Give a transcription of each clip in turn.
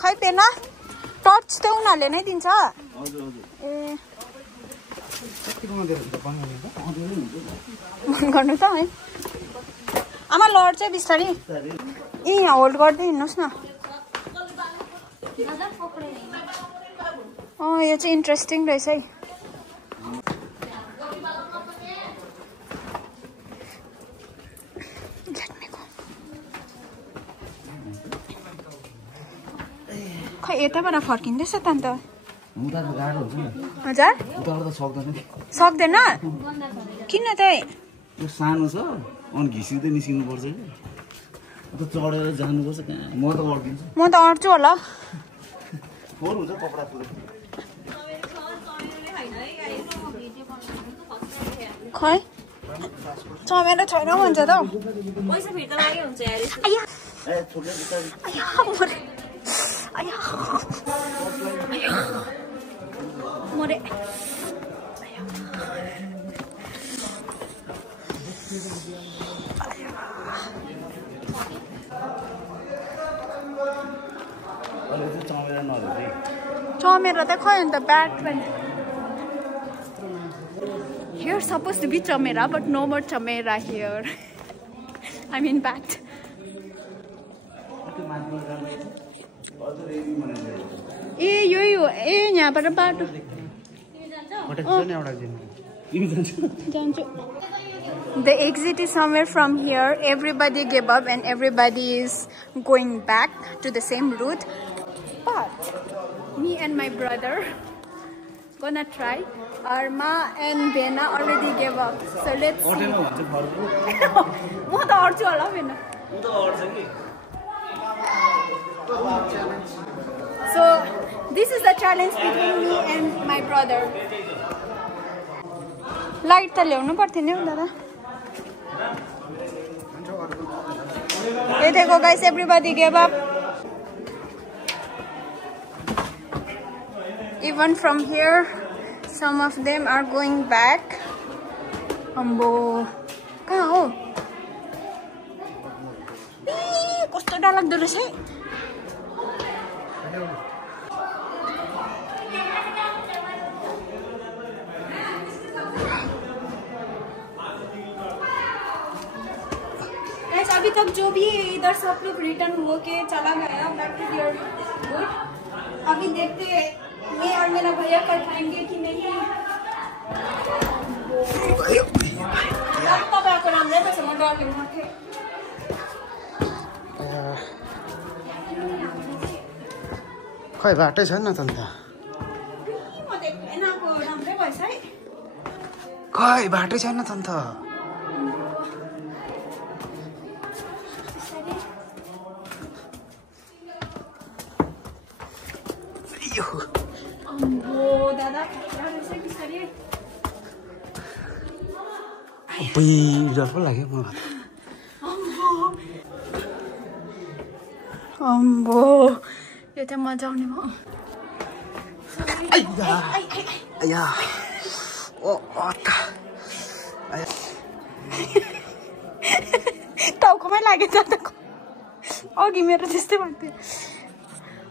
खै pain torch त उनीहरूले नै दिन्छ ए गर्नु त है आमा लड चाहिँ बिस्तारै यहाँ होल्ड गर्दै हिँड्नुहोस् न यो चाहिँ इन्ट्रेस्टिङ रहेछ है खै यताबाट फर्किँदैछ त अन्त हजुर सक्दैन किन त सानो छ अनि घिसिँदै निस्किनु पर्छ कि चढेर जानुपर्छ म त अड्किन्छु म त अड्छु होला हुन्छ कपडा खै चमेर छैन भन्छ त पैसा फिर्ता लाग्यो हुन्छ यार मरे चमेरा त खै अन्त Batman Here supposed to be chamera, but no more chamera here. I mean bat. यहाँबाट बाटो The exit is somewhere from here. Everybody gave up and everybody is going back to the same route. But me and my brother gonna try. Arma and Bena already gave up. So let's see. So this is the challenge between me and my brother. Light ta ल्याउनु पर्थ्यो नि दादा Hey dekho guys, everybody gave up. Even from here some of them are going back. Ambo कहाँ हो कस्तो डरलाग्दो रहेछ है अभी तक जो भी इधर सब लोग रिटर्न हो के चला गया बैक टू देयर गुड अभी देखते मैं और मेरा भैया कर पाएंगे कि नहीं तपाईँको राम्रै छ म डरले मर्थे खै बाटै छैन त अन्त म देख्दैनको राम्रै भएछ है खै बाटै छैन त अन्त डर पो लाग्यो मलाई अम्बो यो चाहिँ मजा आउने भयो टाउकोमै लागेछ त अघि मेरो त्यस्तै भन्थ्यो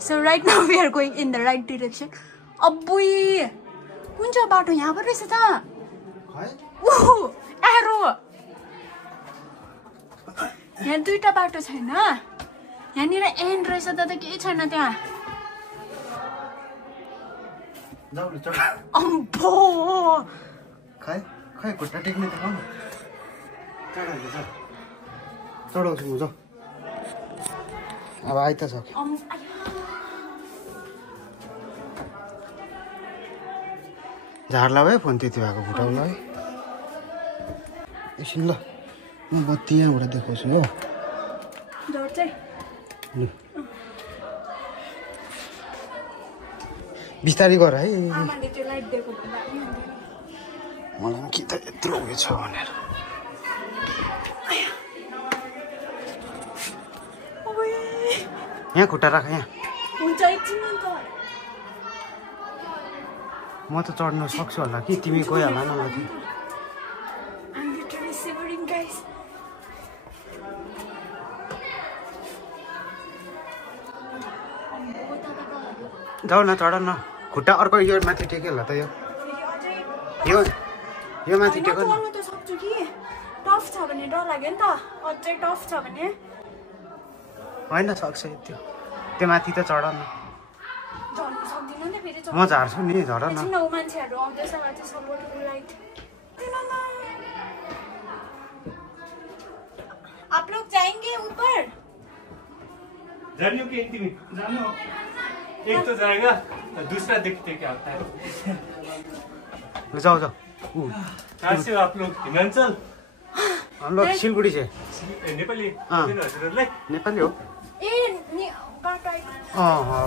So right now we are going in the right direction. अब्बुई कुन चाहिँ बाटो यहाँबाट रहेछ त एरो यहाँ दुईटा बाटो छैन यहाँनिर एन्ड रहेछ त केही छैन त्यहाँ अम्बो खै खै खुट्टा टेक्ने त चढाउँछु म जाऊ अब आइ त सक्यो झार्ला भयो फोन त्यति भएको फुटाउला है एकछिन ल म बत्ती यहाँबाट देखाउँछु हो बिस्तारै गर है मलाई कि त यत्रो उयो छ भनेर यहाँ खुट्टा राख यहाँ म त चढ्न सक्छु होला कि तिमी गइहाल न माथि guys. जाऊ न चढ न खुट्टा अर्को यो माथि टेक्यो होला त यो माथि टेक्यो न त सक्छु कि टफ छ भने डर लाग्यो नि त अझै टफ छ भने होइन सक्छ त्यो माथि त चढ न झर्नु सक्दिनँ नि फेरि म झार्छु नि झर न एकछिन मान्छेहरू आउँदैछ माथि सपोर्टको लागि आप लोग जाएंगे ऊपर जानियो कि तिमी जानो एक तो जाएगा दूसरा देखते क्या होता है जाऊ जाऊ कहाँ से हो आप लोग हिमांचल हम लोग सिलगढी से नेपाली हजुरहरूलाई नेपाली हो ए बाटो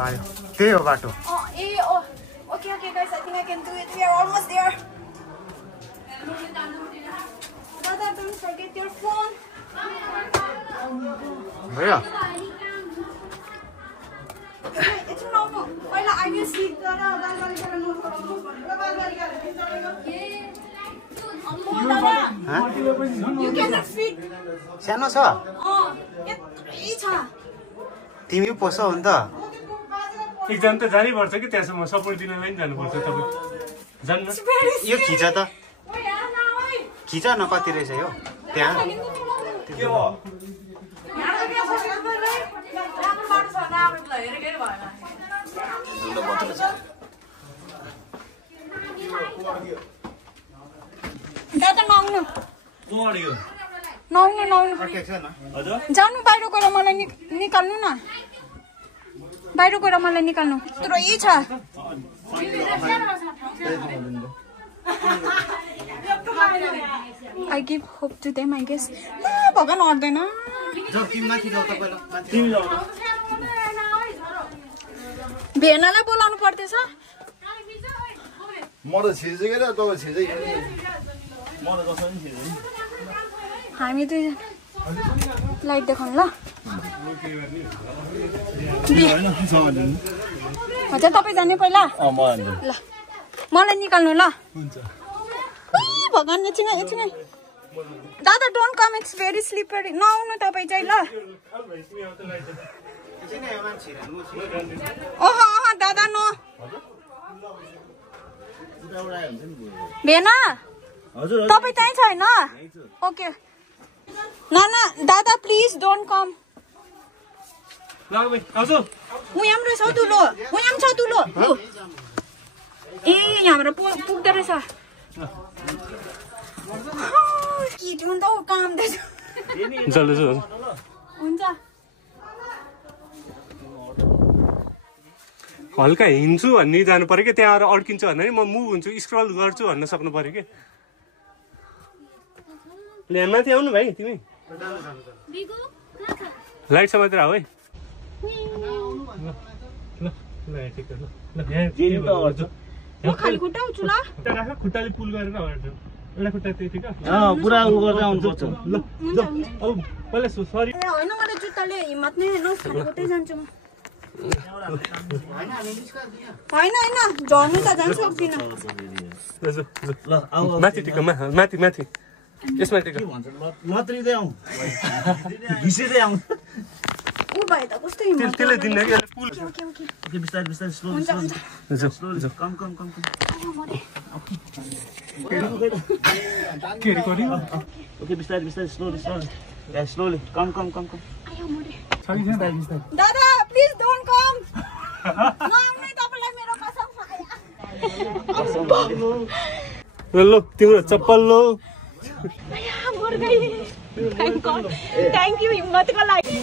आयो त्यही हो बाटो okay guys, I think I can do it. We are almost there. Dada, don't forget your phone. भयो It's normal. पहिला I will sleep. Dada, you cannot fit. सानो छ यत्रै छ तिमी पोसौ नि त एक्जाम त जानै पर्छ कि त्यहाँसम्म सपोर्ट दिनलाई नि जानुपर्छ तपाईँ जान्न यो खिच त खिच न कति रहेछ यो त्यहाँ के हो दादा नआउनु जानु बाहिर गएर मलाई निकाल्नु न बाहिर गएर मलाई निकाल्नु यत्रो छ I give hope to them, I guess. भगवान अड्दैन भेनालाई बोलाउनु पर्दैछ म त छिर्छु के तपाईँ छिर्दै म त कसरी छिर्छु हामी दुईजना लाइट देखाउनु ल हजुर तपाईँ जाने पहिला ल मलाई निकाल्नु ल भगवान एकछिन दादा don't come it's very slippery नआउनु तपाईँ चाहिँ ल दादा न भेना तपाईँ चाहिँ छैन ओके नाना दादा प्लिज डोन्ट कम उयाम रहेछ हौ ठुलो उयाम छ ठुलो ए यहाँबाट पुग्दो रहेछ हुन्छ कामदैछ हुन्छ हल्का हिँड्छु भन्ने जानु पर्यो कि त्यहाँ अड्किन्छु भन्दा नि म मुभ हुन्छु स्क्रल गर्छु भन्न सक्नु पर्यो कि ल्यान माथि आउनु भाइ तिमी लाइट समातेर आऊ है खुट्टाले पुल गरेर एउटा खुट्टा त्यति पुरा उ गर्दै आउनुपर्छ ल पहिला सरी होइन मलाई जुत्ताले हिम्मत नै होइन खालीकोटै जान्छु म होइन झर्नु त जान सक्दिनँ माथि टिक माथि माथि यसमा टिक लत्रिँदै आउँ घिसिँदै आउँ ऊ भए त कस्तो हिम्मत त्यसले दिन्न कि पुल बिस्तारै बिस्तारै स्लो कम ओके बिस्तारै बिस्तारै स्लोली कम दादा प्लिज डोन्ट कम नआउने तपाईलाई मेरो कसम लो तिम्रो चप्पल लो थ्याङ्क यू हिम्मतको लागि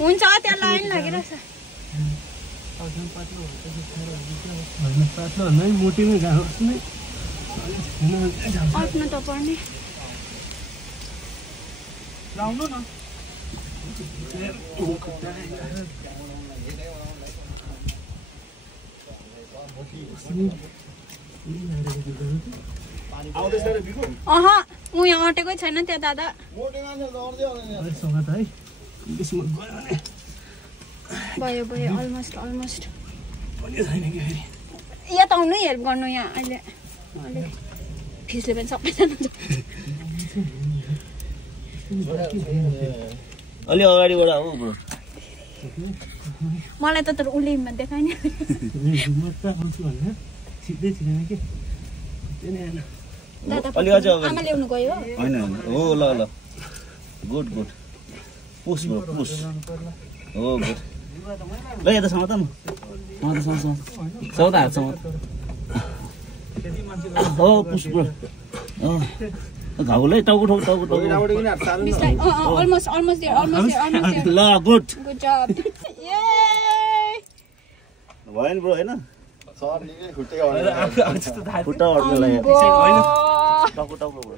हुन्छ त्यहाँ लाइन लागिरहेछ मोटीमै अट्नु त पर्ने लाउनु न ऊ यहाँ अटेकै छैन त्यहाँ दादा भयो अलमोस्ट पनि छैन कि फेरि यहाँ त आउनु हेल्प गर्नु यहाँ अहिले फिसले पनि सबैजना अलि अगाडिबाट हो ब्रो मलाई त तर उसले देखायो नि आउँछु भनेर सिधै थिएन कि अलि अझै अगाडि आमा ल्याउनु गयो होइन हो ल ल गुड गुड पुस ब्रो पुस हो गुड ल यता समात न समात हात समात हो पुस ब्रो घाउलै टाउको ठाउँ टाउको टाउको almost there ल गुड good job भयो नि ब्रो होइन खुट्टा अड्क्यो टाउको टाउको ब्रो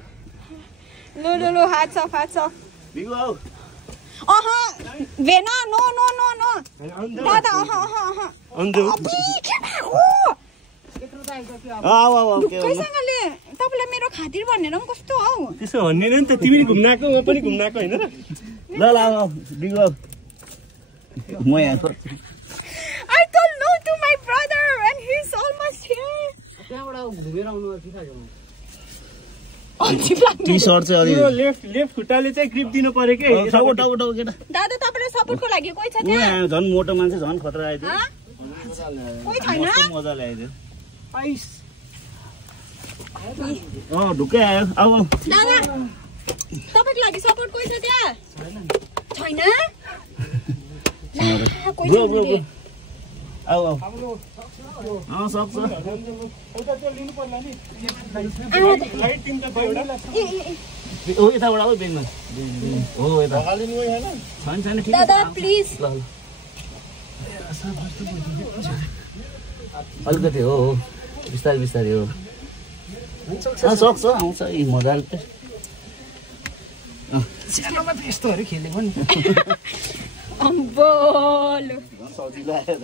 No, hats off. बिगु आऊ Vena, no. Dada, आऊ कैसँगले तपाईलाई मेरो खातिर भनेर पनि कस्तो हौ त्यसो भन्ने नि त तिमी घुम्नाको म पनि घुम्नाको हैन र ल बिगु आऊ म यहाँ I told no to my brother and he's almost here. त्यहाँबाट घुमेर आउनु टी सर्ट चाहिँ अलि लेफ्ट खुट्टाले चाहिँ ग्रिप दिनु पर्यो के टाउको केटा दादा तपाईलाई सपोर्टको लागि कोही छ ऊ त्यहाँ यहाँ झन् मोटो मान्छे झन् खतरा आइदियो कोही छैन मजाले आइदियो ढुक्कै आयो आऊ दादा तपाईको लागि सपोर्ट कोही छ त्यहाँ छैन कोही ब्रो छैन आऊ सक्छ ओ यताबाट आऊ बेगमा हो यता छैन ठिक दादा प्लिज ल अलिकति हो बिस्तारै हो सक्छ आउँछ मजाले सानोमा त्यस्तोहरू खेलेको नि अम्बोलो सजिलो आयो